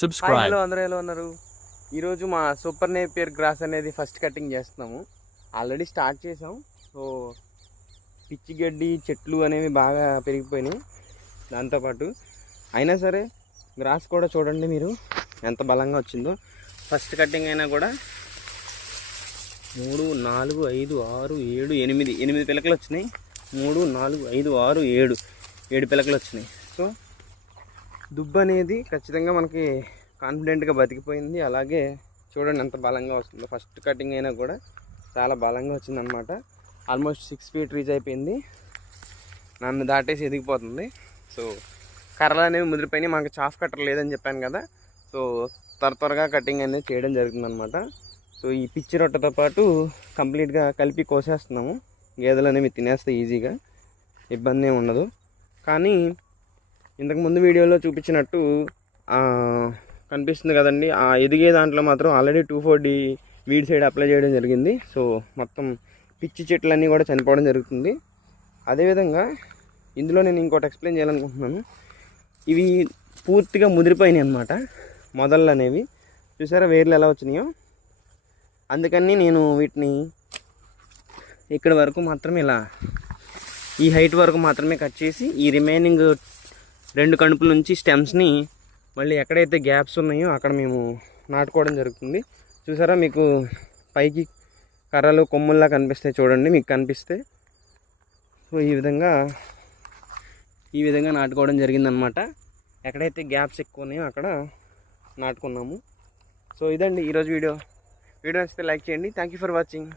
Subscribe hello అందరూ ఎలా ఉన్నారు? ఈరోజు మా సూపర్ నేపియర్ గ్రాస్ అనేది ఫస్ట్ కటింగ్ చేస్తున్నాము. ఆల్రెడీ స్టార్ట్ చేసాం. సో పిచ్చి గడ్డి చెట్లు అనేవి బాగా పెరిగిపోయినాయి. దాంతోపాటు అయినా సరే గ్రాస్ కూడా చూడండి మీరు ఎంత బలంగా వచ్చిందో. ఫస్ట్ కటింగ్ అయినా కూడా మూడు నాలుగు ఐదు ఆరు ఏడు ఎనిమిది. ఎనిమిది పిలకలు వచ్చినాయి. మూడు నాలుగు ఐదు ఆరు ఏడు. ఏడు పిలకలు వచ్చినాయి. సో దుబ్బు అనేది ఖచ్చితంగా మనకి కాన్ఫిడెంట్గా బతికిపోయింది. అలాగే చూడండి ఎంత బలంగా వస్తుందో. ఫస్ట్ కటింగ్ అయినా కూడా చాలా బలంగా వచ్చిందనమాట ఆల్మోస్ట్ సిక్స్ ఫీట్ రీచ్ అయిపోయింది. నన్ను దాటేసి ఎదిగిపోతుంది. సో కర్రలు అనేవి ముదిరిపోయినాయి. మనకి చాఫ్ కట్టర్ లేదని చెప్పాను కదా. సో త్వర త్వరగా కటింగ్ అనేది చేయడం జరుగుతుందనమాట సో ఈ పిచ్చి రొట్టెతో పాటు కంప్లీట్గా కలిపి కోసేస్తున్నాము. గేదెలు అనేవి తినేస్తాయి ఈజీగా ఇబ్బంది ఏమి ఉండదు. కానీ ఇంతకు ముందు వీడియోలో చూపించినట్టు కనిపిస్తుంది కదండి. ఆ ఎదిగే దాంట్లో మాత్రం already two four D weedicide apply చేయడం జరిగింది. సో మొత్తం పిచ్చి చెట్లన్నీ కూడా చనిపోవడం జరుగుతుంది. అదేవిధంగా ఇందులో నేను ఇంకోటి ఎక్స్ప్లెయిన్ చేయాలనుకుంటున్నాను. ఇవి పూర్తిగా ముదిరిపోయినాయి అనమాట మొదళ్ళు అనేవి. చూసారా వేర్లు ఎలా వచ్చినాయో? అందుకని నేను వీటిని ఇక్కడ వరకు మాత్రం ఇలా ఈ హైట్ వరకు మాత్రమే కట్ చేసి ఈ రిమైనింగ్ రెండు కణుపుల నుంచి స్టెమ్స్ని మళ్ళీ ఎక్కడైతే గ్యాప్స్ ఉన్నాయో అక్కడ మేము నాటుకోవడం జరుగుతుంది. చూసారా మీకు పైకి కర్రలు కొమ్ముల్లా కనిపిస్తాయి చూడండి మీకు కనిపిస్తే. సో ఈ విధంగా ఈ విధంగా నాటుకోవడం జరిగిందనమాట ఎక్కడైతే గ్యాప్స్ ఎక్కువ ఉన్నాయో అక్కడ నాటుకున్నాము. సో ఇదండి ఈరోజు వీడియో. వీడియో నచ్చితే లైక్ చేయండి. Thank you for watching